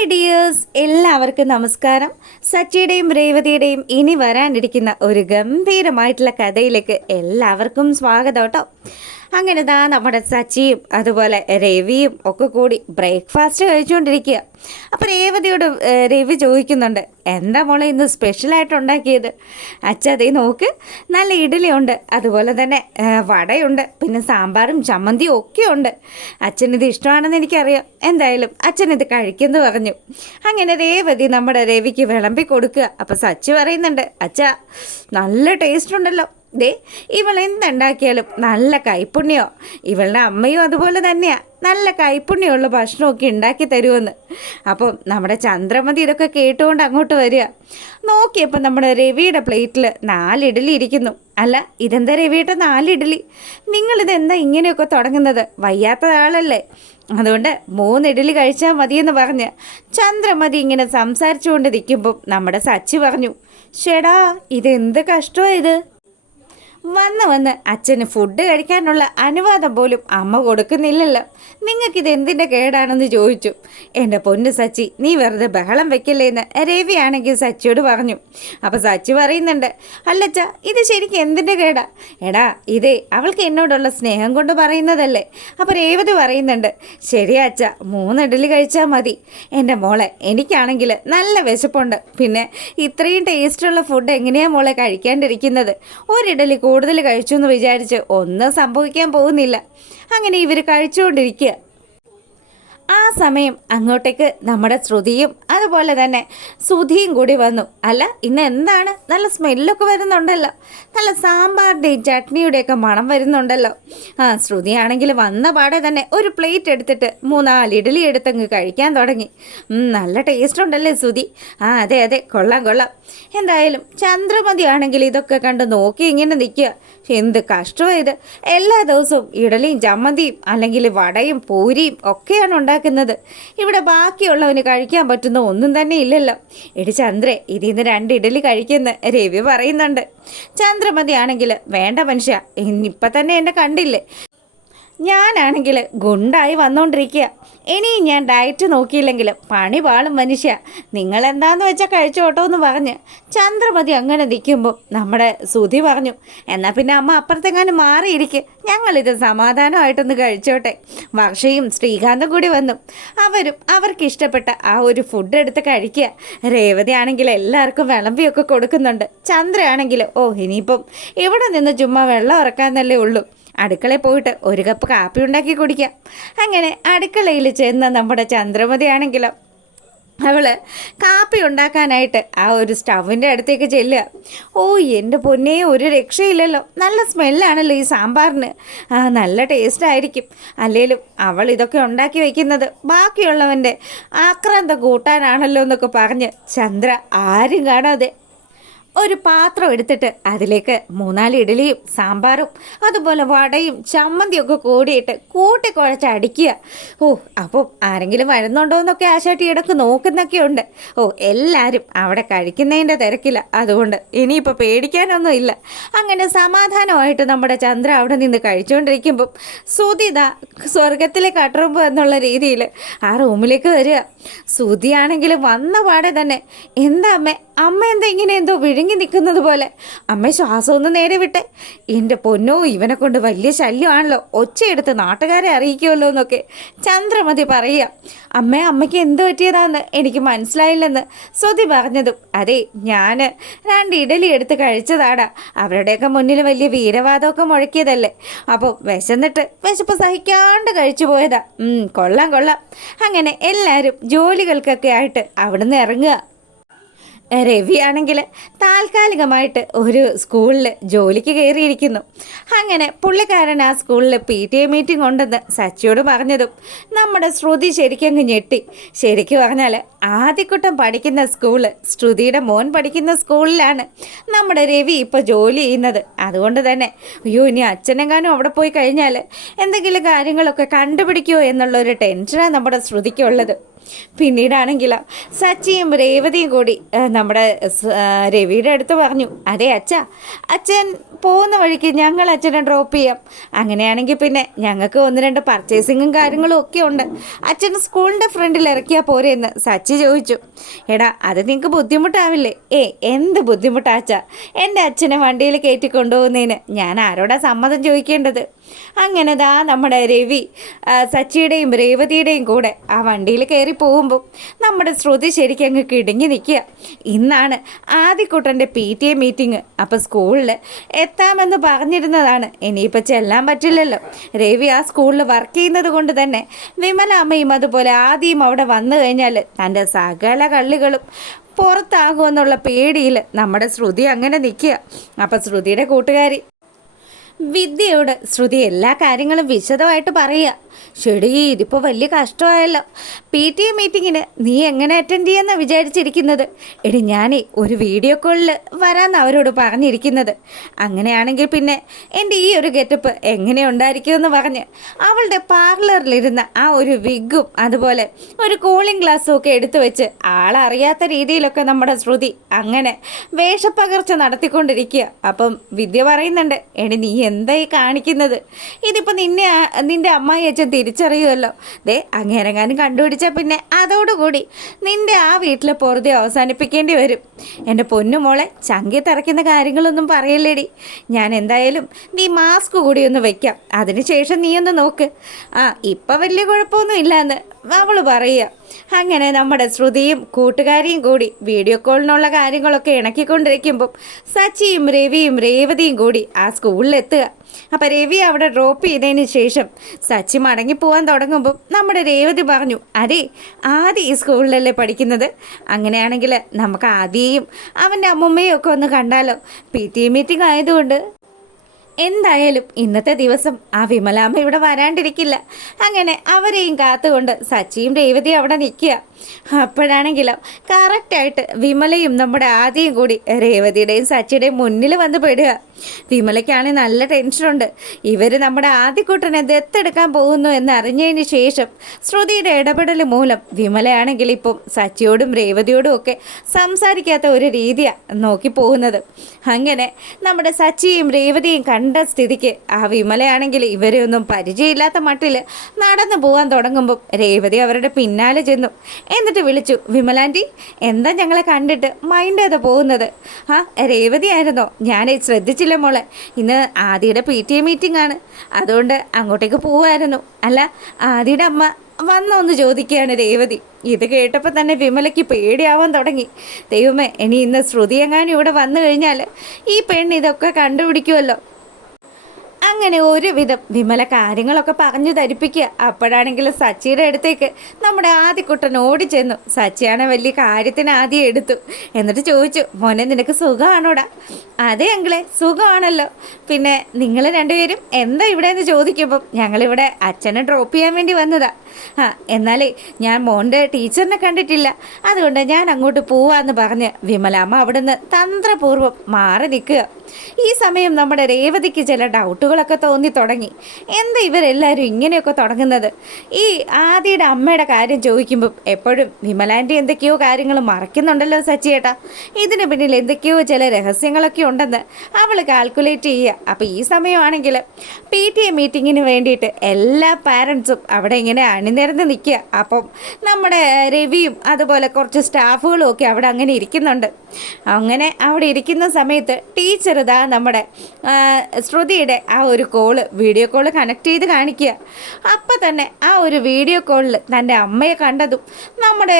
Hi dears, എല്ലാവർക്കും നമസ്കാരം. സച്ചിയുടെയും രേവതിയുടെയും ഇനി വരാനിരിക്കുന്ന ഒരു ഗംഭീരമായിട്ടുള്ള കഥയിലേക്ക് എല്ലാവർക്കും സ്വാഗതം കേട്ടോ. അങ്ങനെ ദാ നമ്മുടെ സച്ചിയും അതുപോലെ രവിയും ഒക്കെ കൂടി ബ്രേക്ക്ഫാസ്റ്റ് കഴിച്ചുകൊണ്ടിരിക്കുക. അപ്പോൾ രവി ചോദിക്കുന്നുണ്ട്, എന്താ മോളെ ഇന്ന് സ്പെഷ്യലായിട്ട് ഉണ്ടാക്കിയത്? അച്ഛാ അതേ നോക്ക്, നല്ല ഇഡ്ഡലിയുണ്ട്, അതുപോലെ തന്നെ വടയുണ്ട്, പിന്നെ സാമ്പാറും ചമ്മന്തിയും ഒക്കെ ഉണ്ട്. അച്ഛനിത് ഇഷ്ടമാണെന്ന് എനിക്കറിയാം, എന്തായാലും അച്ഛനിത് കഴിക്കുമെന്ന് പറഞ്ഞു. അങ്ങനെ രേവതി നമ്മുടെ രവിക്ക് വിളമ്പി കൊടുക്കുക. അപ്പോൾ സച്ചി പറയുന്നുണ്ട്, അച്ഛാ നല്ല ടേസ്റ്റ് ഉണ്ടല്ലോ, ദേ ഇവൾ എന്തുണ്ടാക്കിയാലും നല്ല കൈപ്പുണ്യോ, ഇവളുടെ അമ്മയും അതുപോലെ തന്നെയാണ്, നല്ല കൈപ്പുണ്യമുള്ള ഭക്ഷണമൊക്കെ ഉണ്ടാക്കി തരുമെന്ന്. അപ്പം നമ്മുടെ ചന്ദ്രമതി ഇതൊക്കെ കേട്ടുകൊണ്ട് അങ്ങോട്ട് വരിക. നോക്കിയപ്പോൾ നമ്മുടെ രവിയുടെ പ്ലേറ്റിൽ 4 ഇഡ്ഡലി ഇരിക്കുന്നു. അല്ല, ഇതെന്താ രവിയുടെ 4 ഇഡ്ഡലി? നിങ്ങളിതെന്താ ഇങ്ങനെയൊക്കെ തുടങ്ങുന്നത്? വയ്യാത്ത ആളല്ലേ, അതുകൊണ്ട് 3 ഇഡ്ഡലി കഴിച്ചാൽ മതിയെന്ന് പറഞ്ഞ് ചന്ദ്രമതി ഇങ്ങനെ സംസാരിച്ചുകൊണ്ട് നിൽക്കുമ്പം നമ്മുടെ സച്ചി പറഞ്ഞു, ചേടാ ഇതെന്ത് കഷ്ടമാണ് ഇത്, വന്ന് അച്ഛന് ഫുഡ് കഴിക്കാനുള്ള അനുവാദം പോലും അമ്മ കൊടുക്കുന്നില്ലല്ലോ, നിങ്ങൾക്കിത് എന്തിൻ്റെ കേടാണെന്ന് ചോദിച്ചു. എൻ്റെ പൊന്ന് സച്ചി, നീ വെറുതെ ബഹളം വെക്കല്ലേന്ന് രവിയാണെങ്കിൽ സച്ചിയോട് പറഞ്ഞു. അപ്പോൾ സച്ചി പറയുന്നുണ്ട്, അല്ലച്ച ഇത് ശരിക്കും എന്തിൻ്റെ കേടാ? എടാ ഇതേ അവൾക്ക് എന്നോടുള്ള സ്നേഹം കൊണ്ട് പറയുന്നതല്ലേ. അപ്പോൾ രേവതി പറയുന്നുണ്ട്, ശരിയാ അച്ഛ, 3 ഇഡ്ഡലി കഴിച്ചാൽ മതി. എൻ്റെ മോളെ, എനിക്കാണെങ്കിൽ നല്ല വിശപ്പുണ്ട്, പിന്നെ ഇത്രയും ടേസ്റ്റുള്ള ഫുഡ് എങ്ങനെയാണ് മോളെ കഴിക്കാണ്ടിരിക്കുന്നത്? 1 ഇഡ്ഡലി കൂടുതൽ കഴിച്ചു എന്ന് വിചാരിച്ച് ഒന്നും സംഭവിക്കാൻ പോകുന്നില്ല. അങ്ങനെ ഇവർ കഴിച്ചുകൊണ്ടിരിക്കുക. ആ സമയം അങ്ങോട്ടേക്ക് നമ്മുടെ ശ്രുതിയും അതുപോലെ തന്നെ സുധിയും കൂടി വന്നു. അല്ല, ഇന്ന് എന്താണ് നല്ല സ്മെല്ലൊക്കെ വരുന്നുണ്ടല്ലോ, നല്ല സാമ്പാറിൻ്റെയും ചട്നിയുടെയൊക്കെ മണം വരുന്നുണ്ടല്ലോ. ശ്രുതിയാണെങ്കിൽ വന്ന പാടെ തന്നെ ഒരു പ്ലേറ്റ് എടുത്തിട്ട് 3-4 ഇഡ്ഡലി എടുത്തങ്ങ് കഴിക്കാൻ തുടങ്ങി. നല്ല ടേസ്റ്റ് ഉണ്ടല്ലേ ശ്രുതി? അതെ അതെ, കൊള്ളാം കൊള്ളാം. എന്തായാലും ചന്ദ്രമതി ആണെങ്കിൽ ഇതൊക്കെ കണ്ട് നോക്കി ഇങ്ങനെ നിൽക്കുക. എന്ത് കഷ്ടമായത്, എല്ലാ ദിവസവും ഇഡലിയും ചമ്മന്തിയും അല്ലെങ്കിൽ വടയും പൂരിയും ഒക്കെയാണ് ഉണ്ടാക്കുന്നത്. ഇവിടെ ബാക്കിയുള്ളവന് കഴിക്കാൻ പറ്റുന്ന ഒന്നും തന്നെ ഇല്ലല്ലോ. എടി ചന്ദ്രേ, ഇതിന്ന് 2 ഇഡലി കഴിക്കുന്ന രവി പറയുന്നുണ്ട്. ചന്ദ്രമതി ആണെങ്കിൽ, വേണ്ട മനുഷ്യ, ഇപ്പം തന്നെ എന്നെ കണ്ടില്ലേ, ഞാനാണെങ്കിൽ ഗുണ്ടായി വന്നുകൊണ്ടിരിക്കുക, ഇനിയും ഞാൻ ഡയറ്റ് നോക്കിയില്ലെങ്കിൽ പണി പാളും മനുഷ്യ, നിങ്ങളെന്താന്ന് വെച്ചാൽ കഴിച്ചോട്ടോ എന്ന് പറഞ്ഞ് ചന്ദ്രമതി അങ്ങനെ നിൽക്കുമ്പോൾ നമ്മുടെ സുധി പറഞ്ഞു, എന്നാൽ പിന്നെ അമ്മ അപ്പുറത്തെങ്ങാനും മാറിയിരിക്കുക, ഞങ്ങളിത് സമാധാനമായിട്ടൊന്ന് കഴിച്ചോട്ടെ. വർഷയും ശ്രീകാന്തും കൂടി വന്നു. അവരും അവർക്കിഷ്ടപ്പെട്ട ആ ഒരു ഫുഡ് എടുത്ത് കഴിക്കുക. രേവതി ആണെങ്കിൽ എല്ലാവർക്കും വിളമ്പിയൊക്കെ കൊടുക്കുന്നുണ്ട്. ചന്ദ്രയാണെങ്കിൽ ഇനിയിപ്പം ഇവിടെ നിന്ന് ചുമ്മാ വെള്ളം ഇറക്കാന്നല്ലേ ഉള്ളൂ, അടുക്കളയിൽ പോയിട്ട് 1 കപ്പ് കാപ്പി ഉണ്ടാക്കി കുടിക്കാം. അങ്ങനെ അടുക്കളയിൽ ചെന്ന് നമ്മുടെ ചന്ദ്രമതി ആണെങ്കിലോ അവൾ കാപ്പി ഉണ്ടാക്കാനായിട്ട് ആ ഒരു സ്റ്റൗവിൻ്റെ അടുത്തേക്ക് ചെല്ലുക. എൻ്റെ പൊന്നേ, ഒരു രക്ഷയില്ലല്ലോ, നല്ല സ്മെല്ലാണല്ലോ ഈ സാമ്പാറിന്, നല്ല ടേസ്റ്റ് ആയിരിക്കും. അല്ലെങ്കിലും അവൾ ഇതൊക്കെ ഉണ്ടാക്കി വയ്ക്കുന്നത് ബാക്കിയുള്ളവൻ്റെ ആക്രാന്തം കൂട്ടാനാണല്ലോ എന്നൊക്കെ പറഞ്ഞ് ചന്ദ്ര ആരും കാണാതെ ഒരു പാത്രം എടുത്തിട്ട് അതിലേക്ക് 3-4 ഇഡലിയും സാമ്പാറും അതുപോലെ വടയും ചമ്മന്തിയൊക്കെ കൂടിയിട്ട് കൂട്ടിക്കുഴച്ച് അടിക്കുക. അപ്പോൾ ആരെങ്കിലും വരുന്നുണ്ടോ എന്നൊക്കെ ആശാട്ടി ഇടക്ക് നോക്കുന്നൊക്കെ ഉണ്ട്. എല്ലാവരും അവിടെ കഴിക്കുന്നതിൻ്റെ തിരക്കില്ല, അതുകൊണ്ട് ഇനിയിപ്പോൾ പേടിക്കാനൊന്നും ഇല്ല. അങ്ങനെ സമാധാനമായിട്ട് നമ്മുടെ ചന്ദ്ര അവിടെ നിന്ന് കഴിച്ചുകൊണ്ടിരിക്കുമ്പം സുധിത സ്വർഗത്തിലെ കട്ടറുമ്പ് എന്നുള്ള രീതിയിൽ ആ റൂമിലേക്ക് വരിക. സുധിയാണെങ്കിൽ വന്ന പാടെ തന്നെ, എന്താ അമ്മ എന്താ ഇങ്ങനെ എന്തോ വിഴുങ്ങി നിൽക്കുന്നത് പോലെ, അമ്മ ശ്വാസം ഒന്ന് നേരെ വിട്ടെ, എൻ്റെ പൊന്നോ ഇവനെ കൊണ്ട് വലിയ ശല്യമാണല്ലോ, ഒച്ചയെടുത്ത് നാട്ടുകാരെ അറിയിക്കുമല്ലോ എന്നൊക്കെ ചന്ദ്രമതി പറയുക. അമ്മയ്ക്ക് എന്ത് പറ്റിയതാന്ന് എനിക്ക് മനസ്സിലായില്ലെന്ന് സുധി പറഞ്ഞതും, അതെ ഞാൻ 2 ഇഡലി എടുത്ത് കഴിച്ചതാടാ, അവരുടെയൊക്കെ മുന്നിൽ വലിയ വീരവാദമൊക്കെ മുഴക്കിയതല്ലേ, അപ്പോൾ വിശപ്പ് സഹിക്കാണ്ട് കഴിച്ചു പോയതാ. കൊള്ളാം കൊള്ളാം. അങ്ങനെ എല്ലാവരും ജോലികൾക്കൊക്കെ ആയിട്ട് അവിടുന്ന് ഇറങ്ങുക. രവി ആണെങ്കിൽ താൽക്കാലികമായിട്ട് ഒരു സ്കൂളിൽ ജോലിക്ക് കയറിയിരിക്കുന്നു. അങ്ങനെ പുള്ളിക്കാരൻ ആ സ്കൂളിൽ PTA മീറ്റിംഗ് ഉണ്ടെന്ന് സച്ചിയോട് പറഞ്ഞതും നമ്മുടെ ശ്രുതി ശരിക്കങ്ങ് ഞെട്ടി. ശരിക്കും പറഞ്ഞാൽ ആദ്യക്കുട്ടം പഠിക്കുന്ന സ്കൂള്, ശ്രുതിയുടെ മോൻ പഠിക്കുന്ന സ്കൂളിലാണ് നമ്മുടെ രവി ഇപ്പോൾ ജോലി ചെയ്യുന്നത്. അതുകൊണ്ട് തന്നെ ഇനി അച്ഛനെങ്ങാനും അവിടെ പോയി കഴിഞ്ഞാൽ എന്തെങ്കിലും കാര്യങ്ങളൊക്കെ കണ്ടുപിടിക്കുമോ എന്നുള്ളൊരു ടെൻഷനാണ് നമ്മുടെ ശ്രുതിക്കുള്ളത്. പിന്നീടാണെങ്കിലോ സച്ചിയും രേവതിയും കൂടി നമ്മുടെ രവിയുടെ അടുത്ത് പറഞ്ഞു, അതെ അച്ഛൻ പോകുന്ന വഴിക്ക് ഞങ്ങൾ അച്ഛനെ ഡ്രോപ്പ് ചെയ്യാം. അങ്ങനെയാണെങ്കിൽ പിന്നെ ഞങ്ങൾക്ക് ഒന്ന് രണ്ട് പർച്ചേസിങ്ങും കാര്യങ്ങളും ഒക്കെ ഉണ്ട്. അച്ഛൻ സ്കൂളിൻ്റെ ഫ്രണ്ടിൽ ഇറക്കിയാൽ പോരെ എന്ന് സച്ചി ചോദിച്ചു. എടാ അത് നിങ്ങൾക്ക് ബുദ്ധിമുട്ടാവില്ലേ? എന്ത് ബുദ്ധിമുട്ടാച്ചാ? എൻ്റെ അച്ഛനെ വണ്ടിയിൽ കയറ്റി കൊണ്ടുപോകുന്നതിന് ഞാൻ ആരോടാ സമ്മതം ചോദിക്കേണ്ടത്? അങ്ങനെ ദാ നമ്മുടെ രവി സച്ചിയുടെയും രേവതിയുടെയും കൂടെ ആ വണ്ടിയിൽ കയറി പോകുമ്പോൾ നമ്മുടെ ശ്രുതി ശരിക്കും അങ്ങ് കിടുങ്ങി നിൽക്കുക. ഇന്നാണ് ആദിക്കുട്ടൻ്റെ PTA മീറ്റിംഗ്. അപ്പോൾ സ്കൂളിൽ എത്താമെന്ന് പറഞ്ഞിരുന്നതാണ്. ഇനിയിപ്പോൾ ചെല്ലാൻ പറ്റില്ലല്ലോ. രവി ആ സ്കൂളിൽ വർക്ക് ചെയ്യുന്നത് കൊണ്ട് തന്നെ വിമല അമ്മയും അതുപോലെ ആദ്യം അവിടെ വന്നു കഴിഞ്ഞാൽ തൻ്റെ സകല കള്ളികളും പുറത്താകുമെന്നുള്ള പേടിയിൽ നമ്മുടെ ശ്രുതി അങ്ങനെ നിൽക്കുക. അപ്പോൾ ശ്രുതിയുടെ കൂട്ടുകാരി വിദ്യയോട് ശ്രുതി എല്ലാ കാര്യങ്ങളും വിശദമായിട്ട് പറയുക. ശരി, ഇതിപ്പോൾ വലിയ കഷ്ടമായല്ലോ. PTA മീറ്റിങ്ങിന് നീ എങ്ങനെ അറ്റൻഡ് ചെയ്യാമെന്നാണ് വിചാരിച്ചിരിക്കുന്നത്? എടി ഞാനേ ഒരു വീഡിയോ കോളിൽ വരാമെന്ന് അവരോട് പറഞ്ഞിരിക്കുന്നത്. അങ്ങനെയാണെങ്കിൽ പിന്നെ എൻ്റെ ഈ ഒരു ഗെറ്റപ്പ് എങ്ങനെ ഉണ്ടായിരിക്കുമെന്ന് പറഞ്ഞ് അവളുടെ പാർലറിലിരുന്ന ആ ഒരു വിഗും അതുപോലെ ഒരു കൂളിംഗ് ഗ്ലാസ്സും ഒക്കെ എടുത്തു വെച്ച് ആളറിയാത്ത രീതിയിലൊക്കെ നമ്മുടെ ശ്രുതി അങ്ങനെ വേഷപ്പകർച്ച നടത്തിക്കൊണ്ടിരിക്കുക. അപ്പം വിദ്യ പറയുന്നുണ്ട്, എടി നീ എന്തായി കാണിക്കുന്നത്? ഇതിപ്പോൾ നിൻ്റെ അമ്മായി അച്ഛൻ തിരിച്ചറിയുമല്ലോ. അങ്ങേരങ്ങാനും കണ്ടുപിടിച്ചാൽ പിന്നെ അതോടുകൂടി നിൻ്റെ ആ വീട്ടിലെ പൊറുതി അവസാനിപ്പിക്കേണ്ടി വരും. എൻ്റെ പൊന്നുമോളെ, ചങ്കി തറയ്ക്കുന്ന കാര്യങ്ങളൊന്നും പറയല്ലേടി. ഞാൻ എന്തായാലും നീ മാസ്ക് കൂടി ഒന്ന് വയ്ക്കാം. അതിനുശേഷം നീ ഒന്ന് നോക്ക്. ഇപ്പം വലിയ കുഴപ്പമൊന്നും ഇല്ലയെന്ന് അവൾ പറയുക. അങ്ങനെ നമ്മുടെ ശ്രുതിയും കൂട്ടുകാരിയും കൂടി വീഡിയോ കോളിനുള്ള കാര്യങ്ങളൊക്കെ ഇണക്കിക്കൊണ്ടിരിക്കുമ്പം സച്ചിയും രവിയും രേവതിയും കൂടി ആ സ്കൂളിലെത്തുക. അപ്പോൾ രവി അവിടെ ഡ്രോപ്പ് ചെയ്തതിന് ശേഷം സച്ചി മടങ്ങിപ്പോവാൻ തുടങ്ങുമ്പം നമ്മുടെ രേവതി പറഞ്ഞു, അതെ ആദ്യം ഈ സ്കൂളിലല്ലേ പഠിക്കുന്നത്? അങ്ങനെയാണെങ്കിൽ നമുക്ക് ആദ്യയും അവൻ്റെ അമ്മൂമ്മയും ഒക്കെ ഒന്ന് കണ്ടാലോ? PTA മീറ്റിംഗ് ആയതുകൊണ്ട് എന്തായാലും ഇന്നത്തെ ദിവസം ആ വിമലാമ്മ ഇവിടെ വരാണ്ടിരിക്കില്ല. അങ്ങനെ അവരെയും കാത്തുകൊണ്ട് സച്ചിയും രേവതിയും അവിടെ നിൽക്കുക. അപ്പോഴാണെങ്കിലോ കറക്റ്റായിട്ട് വിമലയും നമ്മുടെ ആദ്യം കൂടി രേവതിയുടെയും സച്ചിയുടെയും മുന്നിൽ വന്ന് പെടുക. വിമലയ്ക്കാണെങ്കിൽ നല്ല ടെൻഷനുണ്ട്. ഇവർ നമ്മുടെ ആദ്യക്കൂട്ടനെ ദത്തെടുക്കാൻ പോകുന്നു എന്നറിഞ്ഞതിന് ശേഷം ശ്രുതിയുടെ ഇടപെടൽ മൂലം വിമലയാണെങ്കിൽ ഇപ്പം സച്ചിയോടും രേവതിയോടും ഒക്കെ സംസാരിക്കാത്ത ഒരു രീതിയാണ് നോക്കി പോകുന്നത്. അങ്ങനെ നമ്മുടെ സച്ചിയും രേവതിയും കണ്ട സ്ഥിതിക്ക് ആ വിമലയാണെങ്കിൽ ഇവരെ ഒന്നും പരിചയമില്ലാത്ത മട്ടിൽ നടന്നു പോകാൻ തുടങ്ങുമ്പം രേവതി അവരുടെ പിന്നാലെ ചെന്നു. എന്നിട്ട് വിളിച്ചു, വിമലാൻറ്റി എന്താ ഞങ്ങളെ കണ്ടിട്ട് മൈൻഡ് ചെയ്ത് പോകുന്നത്? രേവതി ആയിരുന്നോ? ഞാൻ ശ്രദ്ധിച്ചില്ല മോളെ. ഇന്ന് ആദിയുടെ PTA മീറ്റിംഗ് ആണ്, അതുകൊണ്ട് അങ്ങോട്ടേക്ക് പോവായിരുന്നു. അല്ല, ആദിയുടെ അമ്മ വന്നൊന്ന് ചോദിക്കുകയാണ് രേവതി. ഇത് കേട്ടപ്പോൾ തന്നെ വിമലയ്ക്ക് പേടിയാവാൻ തുടങ്ങി. ദൈവമേ, ഇനി ഇന്ന് ശ്രുതി എങ്ങാനും ഇവിടെ വന്നു കഴിഞ്ഞാൽ ഈ പെണ്ണ് ഇതൊക്കെ കണ്ടുപിടിക്കുമല്ലോ. അങ്ങനെ ഒരുവിധം വിമല കാര്യങ്ങളൊക്കെ പറഞ്ഞു ധരിപ്പിക്കുക. അപ്പോഴാണെങ്കിൽ സച്ചിയുടെ അടുത്തേക്ക് നമ്മുടെ ആദ്യക്കുട്ടൻ ഓടിച്ചെന്നു. സച്ചിയാണെ വലിയ കാര്യത്തിന് ആദ്യം എടുത്തു. എന്നിട്ട് ചോദിച്ചു, മോനെ നിനക്ക് സുഖമാണോടാ? അതെ അങ്കിളെ, സുഖമാണല്ലോ. പിന്നെ നിങ്ങൾ രണ്ടുപേരും എന്താ ഇവിടെ എന്ന് ചോദിക്കുമ്പം ഞങ്ങളിവിടെ അച്ഛനെ ഡ്രോപ്പ് ചെയ്യാൻ വേണ്ടി വന്നതാ. എന്നാലേ ഞാൻ മോൻ്റെ ടീച്ചറിനെ കണ്ടിട്ടില്ല, അതുകൊണ്ട് ഞാൻ അങ്ങോട്ട് പോവാന്ന് പറഞ്ഞ് വിമലാമ്മ അവിടുന്ന് തന്ത്രപൂർവ്വം മാറി നിൽക്കുക. ഈ സമയം നമ്മുടെ രേവതിക്ക് ചില ഡൗട്ടുകളൊക്കെ തോന്നി തുടങ്ങി. എന്താ ഇവരെല്ലാവരും ഇങ്ങനെയൊക്കെ തുടങ്ങുന്നത്? ഈ ആദിയുടെ അമ്മയുടെ കാര്യം ചോദിക്കുമ്പം എപ്പോഴും വിമലാൻ്റെ എന്തൊക്കെയോ കാര്യങ്ങൾ മറക്കുന്നുണ്ടല്ലോ സച്ചിയേട്ടാ. ഇതിന് പിന്നിൽ എന്തൊക്കെയോ ചില രഹസ്യങ്ങളൊക്കെ ഉണ്ടെന്ന് അവൾ കാൽക്കുലേറ്റ് ചെയ്യുക. അപ്പോൾ ഈ സമയമാണെങ്കിൽ PTA മീറ്റിങ്ങിന് വേണ്ടിയിട്ട് എല്ലാ പാരൻസും അവിടെ ഇങ്ങനെ അണിനിരന്ന് നിൽക്കുക. അപ്പം നമ്മുടെ രവിയും അതുപോലെ കുറച്ച് സ്റ്റാഫുകളും ഒക്കെ അവിടെ അങ്ങനെ ഇരിക്കുന്നുണ്ട്. അങ്ങനെ അവിടെ ഇരിക്കുന്ന സമയത്ത് ടീച്ചർ ഇതാ നമ്മുടെ ശ്രുതിയുടെ ആ ഒരു വീഡിയോ കോള് കണക്ട് ചെയ്ത് കാണിക്കുക. അപ്പം തന്നെ ആ ഒരു വീഡിയോ കോളിൽ തൻ്റെ അമ്മയെ കണ്ടതും നമ്മുടെ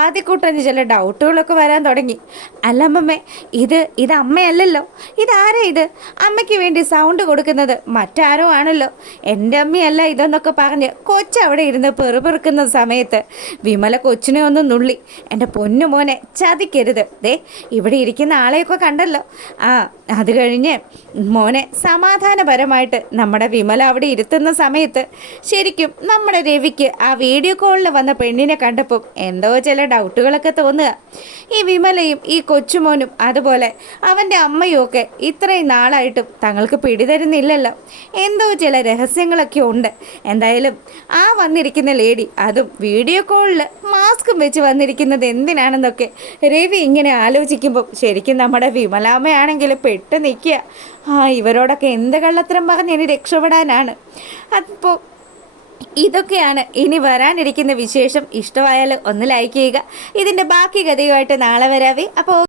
ആദ്യക്കൂട്ടന് ചില ഡൗട്ടുകളൊക്കെ വരാൻ തുടങ്ങി. അല്ല അമ്മമ്മേ, ഇത് അമ്മയല്ലല്ലോ, ഇതാരാ ഇത്? അമ്മയ്ക്ക് വേണ്ടി സൗണ്ട് കൊടുക്കുന്നത് മറ്റാരോ ആണല്ലോ, എൻ്റെ അമ്മയല്ല ഇതെന്നൊക്കെ പറഞ്ഞ് കൊച്ചവിടെ ഇരുന്ന് പെറുപെറുക്കുന്ന സമയത്ത് വിമല കൊച്ചിനെ ഒന്ന് നുള്ളി, എൻ്റെ പൊന്നു മോനെ ചതിക്കരുത്, ഇവിടെ ഇരിക്കുന്ന ആളെയൊക്കെ കണ്ടല്ലോ. അത് കഴിഞ്ഞ് മോനെ സമാധാനപരമായിട്ട് നമ്മുടെ വിമല അവിടെ ഇരുത്തുന്ന സമയത്ത് ശരിക്കും നമ്മുടെ രവിക്ക് ആ വീഡിയോ കോളിൽ വന്ന പെണ്ണിനെ കണ്ടപ്പോൾ എന്തോ ചില ഡൗട്ടുകളൊക്കെ തോന്നുക. ഈ വിമലയും ഈ കൊച്ചുമോനും അതുപോലെ അവൻ്റെ അമ്മയും ഒക്കെ ഇത്രയും നാളായിട്ടും തങ്ങൾക്ക് പിടിതരുന്നില്ലല്ലോ, എന്തോ ചില രഹസ്യങ്ങളൊക്കെ ഉണ്ട്. എന്തായാലും ആ വന്നിരിക്കുന്ന ലേഡി അതും വീഡിയോ കോളിൽ മാസ്കും വെച്ച് വന്നിരിക്കുന്നത് എന്തിനാണെന്നൊക്കെ രവി ഇങ്ങനെ ആലോചിക്കുമ്പം ശരിക്കും നമ്മുടെ വിമലാമ്മയാണെങ്കിൽ പെട്ട് നിൽക്കുക. ഇവരോടൊക്കെ എന്ത് കള്ളത്തരം പറഞ്ഞ് ഇനി രക്ഷപ്പെടാനാണ്. അപ്പോൾ ഇതൊക്കെയാണ് ഇനി വരാനിരിക്കുന്ന വിശേഷം. ഇഷ്ടമായാൽ ഒന്ന് ലൈക്ക് ചെയ്യുക. ഇതിൻ്റെ ബാക്കി കഥയുമായിട്ട് നാളെ വരാവേ. അപ്പോൾ